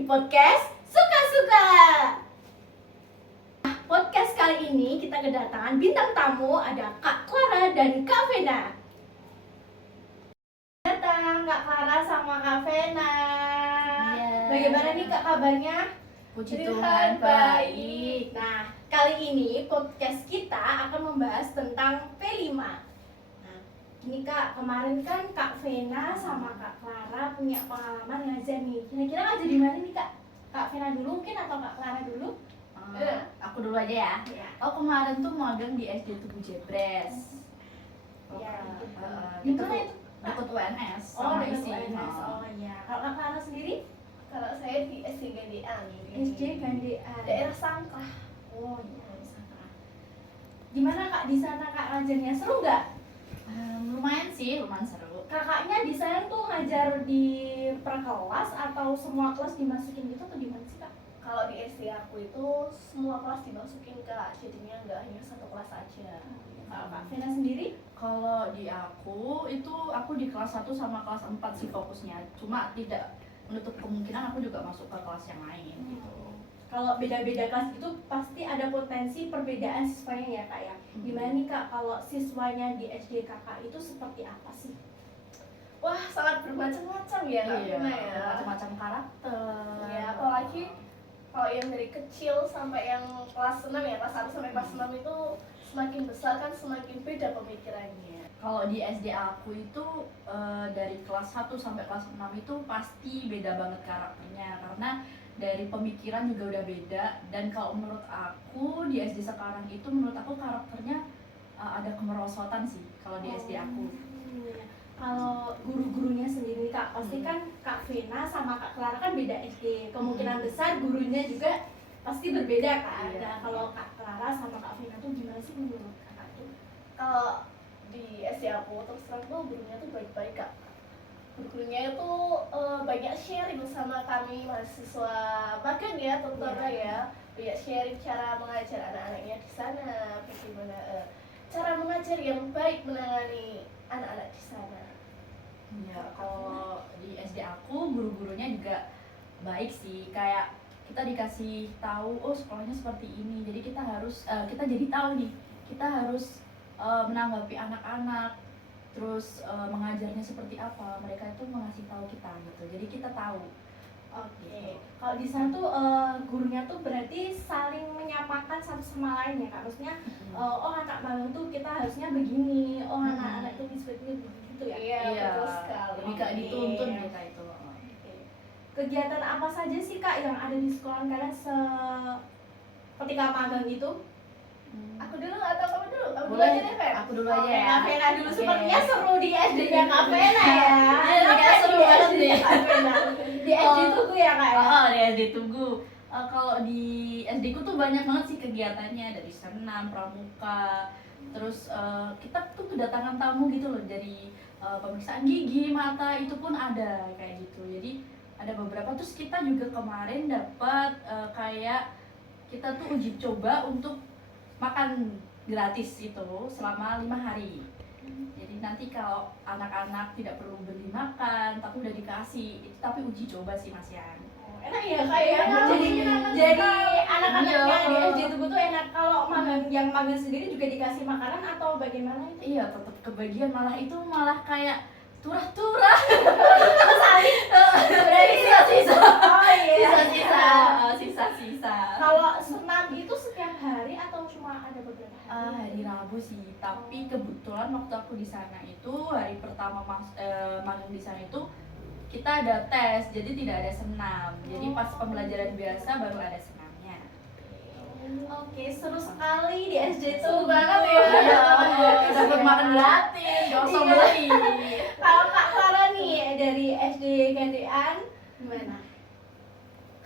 di podcast Suka-Suka. Podcast kali ini kita kedatangan bintang tamu, ada Kak Clara dan Kak Vena. Datang Kak Clara sama Kak Vena. Iya. Bagaimana nih Kak kabarnya? Puji Tuhan baik. Nah, kali ini podcast kita akan membahas tentang P5. Nah, ini Kak, kemarin kan Kak Vena sama Kak Clara punya pengalaman ngajar nih. Kira-kira ngajar di mana nih Kak? Kak Vena dulu mungkin atau Kak Clara dulu? Aku dulu aja ya. Iya. Oh, kemarin tuh magang di SD Tugu Jebres. Iya, gitu. Itu Gimana tuh itu? dekat UNS Oh, sama dari isi. UNS. Oh iya. Kalau Kak Clara sendiri? Kalau saya di SD Gandean, SD Gandean. daerah Sangkrah. Oh iya, di sana. Gimana Kak di sana Kak ngajarnya? Seru nggak? Lumayan sih, lumayan seru. Kakaknya di sana tuh ngajar di per kelas atau semua kelas dimasukin gitu atau gimana sih Kak? Kalau di SD aku itu semua kelas dimasukin Kak, jadinya nggak hanya satu kelas aja. Kalau Kak Vena sendiri? Kalau di aku itu aku di kelas 1 sama kelas 4 sih fokusnya. Cuma tidak menutup kemungkinan aku juga masuk ke kelas yang lain gitu. Kalau beda-beda kelas itu pasti ada potensi perbedaan siswanya ya Kak ya. Gimana nih Kak kalau siswanya di SD Kakak itu seperti apa sih? Wah, sangat bermacam-macam ya Kak Iya, Vina ya. macam-macam karakter. Ya, apalagi kalau yang dari kecil sampai yang kelas 6 ya, kelas 1 sampai kelas 6 itu semakin besar kan semakin beda pemikirannya. Kalau di SD aku itu dari kelas 1 sampai kelas 6 itu pasti beda banget karakternya karena dari pemikiran juga udah beda. Dan kalau menurut aku di SD sekarang itu menurut aku karakternya ada kemerosotan sih kalau di SD aku. Iya. Kalau guru-gurunya sendiri Kak, pasti kan Kak Vena sama Kak Clara kan beda SD. Kemungkinan besar gurunya juga pasti berbeda kan. Iya. Nah, kalau Kak Clara sama Kak Vena tuh gimana sih menurut Kakak tuh? Kalau di SD aku terus terang tuh gurunya tuh baik-baik Kak. Gurunya itu banyak sharing sama kami mahasiswa magang ya, terutama ya, banyak sharing cara mengajar anak-anaknya di sana, bagaimana cara mengajar yang baik menangani anak-anak di sana. Ya, kalau di SD aku guru-gurunya juga baik sih, kayak kita dikasih tahu oh sekolahnya seperti ini, jadi kita harus kita jadi tahu nih kita harus menanggapi anak-anak, terus mengajarnya seperti apa, mereka itu mengasih tahu kita gitu, jadi kita tahu. Oke. Kalau di sana tuh gurunya tuh berarti saling menyamakan satu sama lain ya Kak. Maksudnya oh anak magang tuh kita harusnya begini, oh anak-anak itu seperti begitu ya. Iya, betul sekali. Lebih kayak dituntun Oke. kita itu. Oke. Kegiatan apa saja sih Kak yang ada di sekolah kalian ketika magang itu? Aku dulu atau kamu dulu? Kamu dulu Boleh, aja deh, Fer. aku dulu aja ya. Kak Vena dulu, Oke. sepertinya seru di SD-nya Kak Vena ya. Iya, kayak seru banget nih. Kak Vena. Di SD Tugu ya Kak ya? Oh, di SD Tugu. Kalau di SD ku tuh banyak banget sih kegiatannya, dari senam, pramuka, terus kita tuh kedatangan tamu gitu loh, dari pemeriksaan gigi, mata itu pun ada kayak gitu. Jadi ada beberapa, terus kita juga kemarin dapat kayak kita tuh uji coba untuk makan gratis itu selama 5 hari. Jadi nanti kalau anak-anak tidak perlu beli makan, tapi udah dikasih, itu tapi uji coba sih Mas Yan. Enak ya Kak ya? Iya, Jadi anak-anaknya Iya. di SD Tugu tuh enak. Kalau magang yang magang sendiri juga dikasih makanan atau bagaimana itu? Iya, tetap kebagian, malah itu malah kayak turah-turah. Dari Sisa-sisa. Oh iya. Sisa-sisa. Kalau senam itu setiap hari atau cuma ada beberapa hari? Hari Rabu sih, tapi kebetulan waktu aku di sana itu hari pertama magang di sana itu kita ada tes, jadi tidak ada senam. Jadi pas pembelajaran biasa baru ada senamnya. Oke, seru sekali di SD Seru Tugu. banget ya. Iya, dapat makan gratis, gak usah Iya. beli. Kalau Kak Clara nih dari SD Gandean gimana?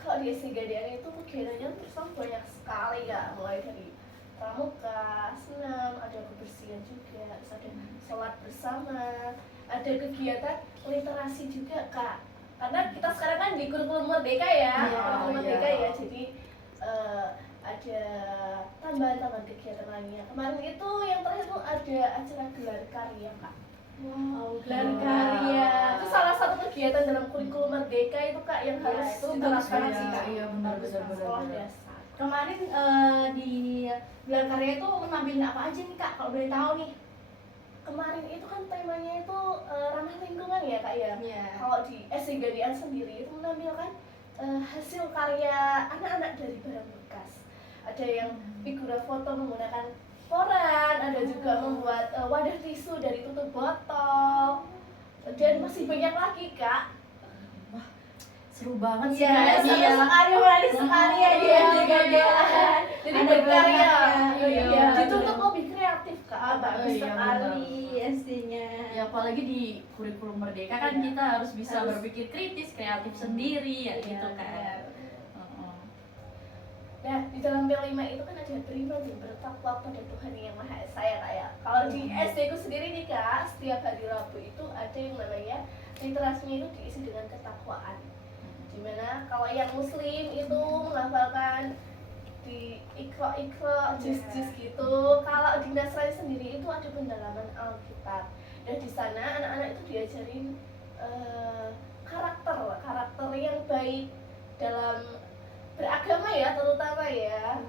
Kalau di SD Gandean itu kegiatannya terus terang banyak sekali ya, mulai dari pramuka, senam, ada kebersihan juga, terus ada sholat bersama, ada kegiatan literasi juga Kak. Karena kita sekarang kan di kurikulum merdeka ya, Iya, kurikulum iya. merdeka ya, jadi ada tambahan-tambahan kegiatan lainnya. Kemarin itu yang terakhir tuh ada acara gelar karya Kak. Wow, gelar karya. Itu salah satu kegiatan dalam kurikulum Merdeka itu Kak yang Iya, harus itu diterapkan bagus banget di sih, Kak. Iya, benar, bagus, benar, Kak, sekolah benar. dasar. Kemarin di gelar karya itu ngambilin apa aja nih Kak, kalau boleh tahu nih? Kemarin itu kan temanya itu ramah lingkungan ya Kak ya. Iya. Kalau di SD Gandian sendiri itu menampilkan hasil karya anak-anak dari barang bekas. Ada yang figura foto menggunakan koran, ada juga membuat wadah tisu dari tutup botol, dan masih banyak lagi Kak. Seru banget sih Iya, kayaknya seru ya. sekali, berani sekali ya dia Iya, juga Gandian. Jadi Ada berkarya, gelarnya. iya, dituntut lebih kreatif Kak. Bagus iya, sekali SD-nya. Ya apalagi di kurikulum Merdeka kan Iya. kita harus bisa Harus. berpikir kritis, kreatif sendiri ya Iya, gitu kan. benar. Heeh. Nah, di dalam P5 itu kan ada beriman dan bertakwa pada Tuhan yang Maha Esa ya Kak ya. Kalau di SD ku sendiri nih Kak, setiap hari Rabu itu ada yang namanya literasinya itu diisi dengan ketakwaan. Dimana kalau yang muslim itu menghafalkan di ikro juz-juz gitu. Kalau di Nasrani sendiri itu ada pendalaman Alkitab. Dan di sana anak-anak itu diajarin karakter yang baik dalam beragama ya, terutama ya.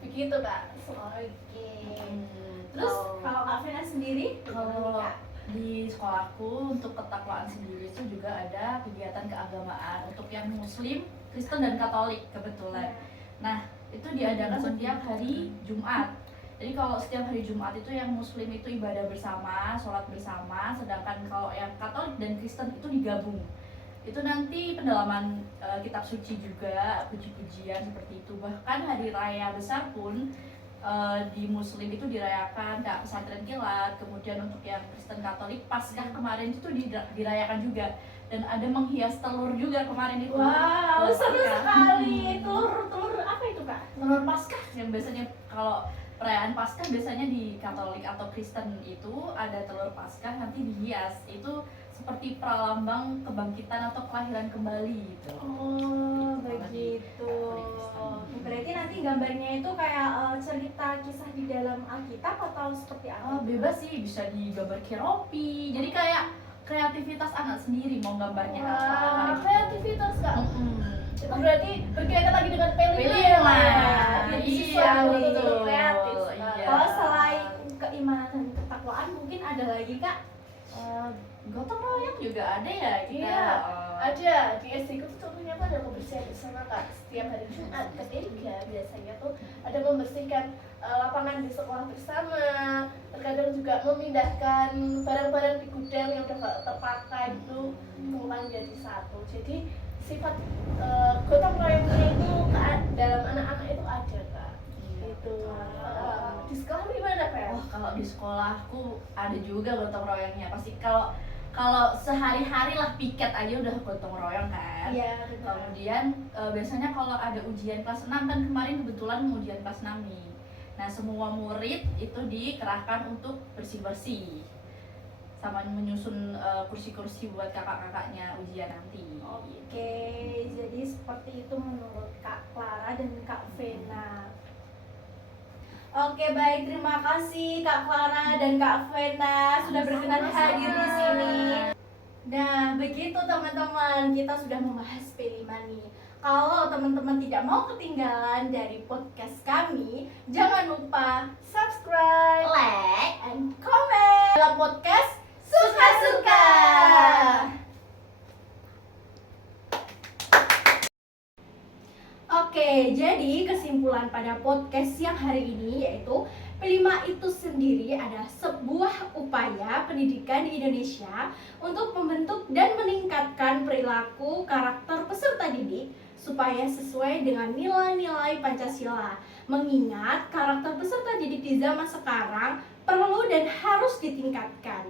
Begitu Kak. Oke. Hmm, Terus kalau Kak Vena sendiri? kalau di sekolahku untuk ketakwaan sendiri itu juga ada kegiatan keagamaan untuk yang Muslim, Kristen dan Katolik kebetulan. Nah, itu diadakan setiap hari Jumat. Jadi kalau setiap hari Jumat itu yang Muslim itu ibadah bersama, sholat bersama, sedangkan kalau yang Katolik dan Kristen itu digabung. Itu nanti pendalaman kitab suci juga, puji-pujian seperti itu. Bahkan hari raya besar pun di Muslim itu dirayakan kayak pesantren kilat, kemudian untuk yang Kristen Katolik Paskah kemarin itu dirayakan juga, dan ada menghias telur juga kemarin itu. Wow, Telur seru Paskah. sekali. Telur apa itu Kak? Telur Paskah yang biasanya kalau perayaan Paskah biasanya di Katolik atau Kristen itu ada telur Paskah nanti dihias, itu seperti pralambang kebangkitan atau kelahiran kembali gitu. Oh, begitu. Berarti nanti gambarnya itu kayak cerita kisah di dalam Alkitab atau seperti apa? Bebas sih, bisa digambar keropi. Jadi kayak kreativitas anak sendiri mau gambarnya apa. Wah, kayak gitu. kreativitas Kak. Mm-mm. Itu berarti berkaitan lagi dengan P5 P5, ya Kak ya. Jadi iya, siswa juga betul. betul kreatif. Kak. Iya. Kalau selain keimanan dan ketakwaan mungkin ada lagi Kak? Gotong royong juga ada ya kita. Iya, ada di SD ku tuh contohnya kan ada kebersihan bersama Kak. Setiap hari Jumat ketiga biasanya tuh ada membersihkan lapangan di sekolah bersama. Terkadang juga memindahkan barang-barang di gudang yang udah gak terpakai itu kumpulkan jadi satu. Jadi sifat gotong royongnya itu dalam anak-anak itu ada Kak. Gitu. Di sekolah gimana Kak? Oh, kalau di sekolahku ada juga gotong royongnya. Pasti kalau sehari-hari lah piket aja udah gotong royong kan. Iya, betul. Kemudian biasanya kalau ada ujian kelas 6 kan kemarin kebetulan ujian kelas 6 nih. Nah, semua murid itu dikerahkan untuk bersih-bersih sama menyusun kursi-kursi buat kakak-kakaknya ujian nanti. Oke, jadi seperti itu menurut Kak Clara dan Kak Vena. Oke, baik, terima kasih Kak Clara dan Kak Vena sudah berkenan hadir di sini. Nah, begitu teman-teman, kita sudah membahas P5 nih. Kalau teman-teman tidak mau ketinggalan dari podcast kami, jangan lupa Subscribe. like and comment dalam podcast Suka-Suka. Oke, jadi kesimpulan pada podcast yang hari ini yaitu P5 itu sendiri adalah sebuah upaya pendidikan di Indonesia untuk membentuk dan meningkatkan perilaku karakter peserta didik supaya sesuai dengan nilai-nilai Pancasila. Mengingat karakter peserta didik di zaman sekarang perlu dan harus ditingkatkan.